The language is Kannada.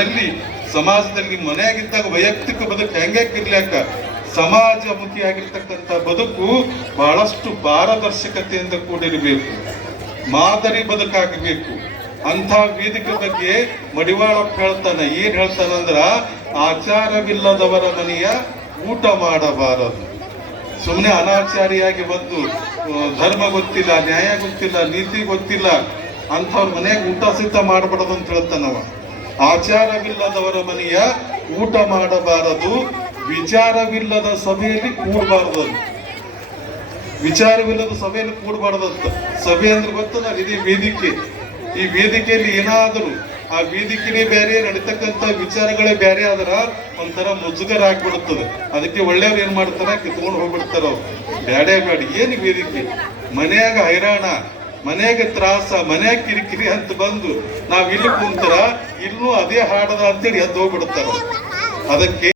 ಅಲ್ಲಿ ಸಮಾಜದಲ್ಲಿ ಮನೆಯಾಗಿದ್ದಾಗ ವೈಯಕ್ತಿಕ ಬದುಕು ಹೆಂಗಿರ್ಲಿಕ್ಕ ಸಮಾಜಮುಖಿಯಾಗಿರ್ತಕ್ಕಂಥ ಬದುಕು ಬಹಳಷ್ಟು ಪಾರದರ್ಶಕತೆಯಿಂದ ಕೂಡಿರಬೇಕು, ಮಾದರಿ ಬದುಕಾಗಬೇಕು. ಅಂಥ ವೇದಿಕೆ ಬಗ್ಗೆ ಮಡಿವಾಳಪ್ಪ ಏನ್ ಹೇಳ್ತಾನಂದ್ರ, ಆಚಾರವಿಲ್ಲದವರ ಮನೆಯ ಊಟ ಮಾಡಬಾರದು. ಸುಮ್ಮನೆ ಅನಾಚಾರಿಯಾಗಿ ಬಂದು ಧರ್ಮ ಗೊತ್ತಿಲ್ಲ, ನ್ಯಾಯ ಗೊತ್ತಿಲ್ಲ, ನೀತಿ ಗೊತ್ತಿಲ್ಲ ಅಂಥವ್ರ ಮನೆಯಾಗ ಊಟ ಸಿದ್ಧ ಮಾಡಬಾರದು ಅಂತ ಹೇಳ್ತಾನವ. ಆಚಾರವಿಲ್ಲದವರ ಮನೆಯ ಊಟ ಮಾಡಬಾರದು, ವಿಚಾರವಿಲ್ಲದ ಸಭೆಯಲ್ಲಿ ಕೂಡಬಾರದು. ವಿಚಾರವಿಲ್ಲದ ಸಭೆಯಲ್ಲಿ ಕೂಡಬಾರದಂತ. ಸಭೆ ಅಂದ್ರೆ ಗೊತ್ತದ, ಇದೇ ವೇದಿಕೆ. ಈ ವೇದಿಕೆಯಲ್ಲಿ ಏನಾದರೂ ಆ ವೇದಿಕೆನೇ ಬೇರೆ, ನಡೀತಕ್ಕಂಥ ವಿಚಾರಗಳೇ ಬೇರೆ ಆದ್ರ ಒಂಥರ ಮುಜುಗರ ಆಗ್ಬಿಡುತ್ತದೆ. ಅದಕ್ಕೆ ಒಳ್ಳೆಯವ್ರು ಏನ್ ಮಾಡ್ತಾರ, ಕಿತ್ಕೊಂಡು ಹೋಗ್ಬಿಡ್ತಾರ. ಬ್ಯಾಡೇ ಬೇಡ, ಏನು ವೇದಿಕೆ, ಮನೆಯಾಗ ಹೈರಾಣ, ಮನೆಯಾಗ ತ್ರಾಸ, ಮನೆಯಾಗ ಕಿರಿಕಿರಿ ಅಂತ ಬಂದು ನಾವ್ ಇಲ್ಲಿ ಕುಂತರ ಇಲ್ಲೂ ಅದೇ ಹಾಡದ ಅಂತೇಳಿ ಎದ್ದು ಹೋಗ್ಬಿಡ್ತಾರ. ಅದಕ್ಕೆ